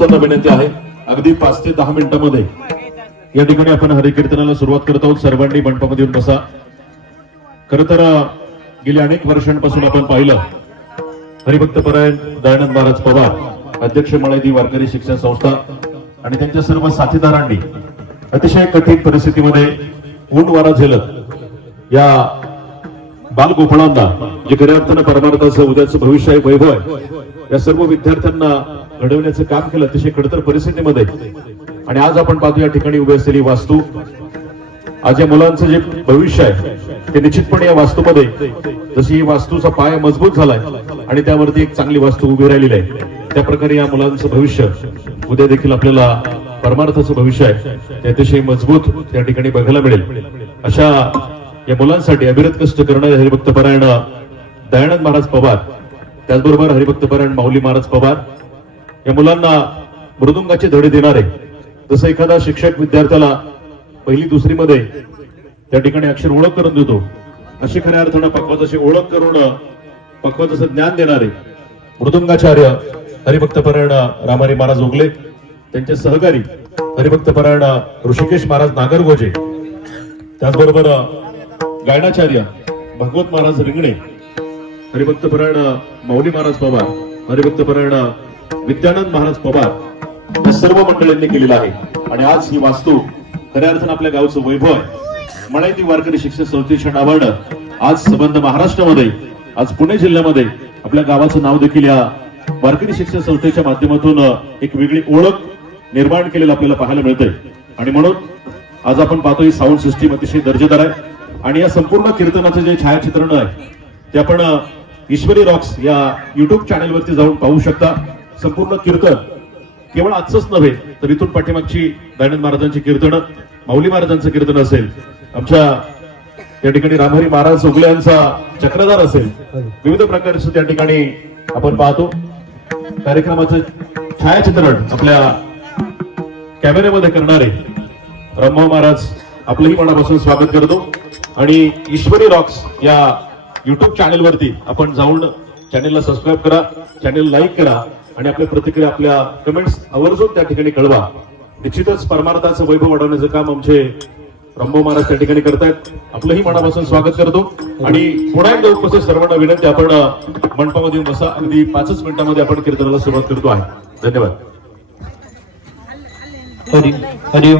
ग्रामस्थांना विनंती आहे. अगदी पाच ते दहा मिनिटांमध्ये या ठिकाणी आपण हरिकीर्तनाला सुरुवात करत आहोत. सर्वांनी मंडपामध्ये येऊन बसा. खर तर गेल्या अनेक वर्षांपासून आपण पाहिलं हरिभक्त परायण दयानंद महाराज पवार अध्यक्ष मळायती वारकरी शिक्षण संस्था आणि त्यांच्या सर्व साथीदारांनी अतिशय कठीण परिस्थितीमध्ये ऊन वारा झेलत या बालगोपाळांना जे खऱ्या अर्थानं परमार्थाचं उद्याचं भविष्य आहे वैभव आहे या सर्व विद्यार्थ्यांना घडवण्याचं काम केलं अतिशय खडतर परिस्थितीमध्ये. आणि आज आपण पाहतो या ठिकाणी उभी असलेली वास्तू. आज या मुलांचं जे भविष्य आहे ते निश्चितपणे या वास्तूमध्ये जशी ही वास्तूचा पाया मजबूत झालाय आणि त्यावरती एक चांगली वास्तू उभी राहिलेली आहे त्या प्रकारे या मुलांचं भविष्य उद्या देखील आपल्याला परमार्थाचं भविष्य आहे. ते अतिशय मजबूत त्या ठिकाणी बघायला मिळेल. अशा या मुलांसाठी अविरत कष्ट करणारे हरिभक्त परायण दयानंद महाराज पवार त्याचबरोबर हरिभक्त परायण माऊली महाराज पवार या मुलांना मृदुंगाचे धडे देणारे जसं एखादा शिक्षक विद्यार्थ्याला पहिली दुसरी मध्ये त्या ठिकाणी अक्षर ओळख करून देतो. अशी खऱ्या अर्थानं पक्वाची ओळख करून पक्वाचं ज्ञान देणारे मृदुंगाचार्य हरिभक्त परायण रामारी महाराज ओगले त्यांचे सहकारी हरिभक्त परायण ऋषिकेश महाराज नागरगोजे त्याचबरोबर गायनाचार्य भगवत महाराज रिंगणे हरिभक्त परायण मौली महाराज पवार हरिभक्त परायण विद्यानंद महाराज पवार या सर्व मंडळींनी केलेलं आहे. आणि आज ही वास्तू खऱ्या अर्थानं आपल्या गावचं वैभव आहे. मळायती वारकरी शिक्षण संस्थेच्या नावानं आज संबंध महाराष्ट्रामध्ये आज पुणे जिल्ह्यामध्ये आपल्या गावाचं नाव देखील या वारकरी शिक्षण संस्थेच्या माध्यमातून एक वेगळी ओळख निर्माण केलेलं आपल्याला पाहायला मिळतंय. आणि म्हणून आज आपण पाहतो ही साऊंड सिस्टीम अतिशय दर्जेदार आहे. आणि या संपूर्ण कीर्तनाचं जे छायाचित्रण आहे ते आपण ईश्वरी रॉक्स या युट्यूब चॅनेलवरती जाऊन पाहू शकता. संपूर्ण कीर्तन केवळ आजच नव्हे तर इथून पाठीमागची दयानंद महाराजांची कीर्तन माऊली महाराजांचं कीर्तन असेल आमच्या या ठिकाणी रामहरी महाराज उगल्यांचा चक्रधार असेल विविध प्रकारचं त्या ठिकाणी आपण पाहतो. कार्यक्रमाचं छायाचित्रण आपल्या कॅमेऱ्यामध्ये करणारे ब्रह्मा महाराज आपलंही मनापासून स्वागत करतो. आणि ईश्वरी रॉक्स या युट्यूब चॅनेलवरती आपण जाऊन चॅनेलला सबस्क्राईब करा चॅनेल लाईक करा आणि आपल्या प्रतिक्रिया आपल्या कमेंट्स आवर्जून त्या ठिकाणी कळवा. निश्चितच परमार्थाचं वैभव वाढवण्याचं काम आमचे रंभो महाराज त्या ठिकाणी करतायत. आपलंही मनापासून स्वागत करतो. आणि पुन्हा एकदा उपस्थित सर्वांना विनंती आपण मंडपामध्ये येऊन बसा. अगदी पाचच मिनिटांमध्ये आपण कीर्तनाला सुरुवात करतो आहे. धन्यवाद. हरिओम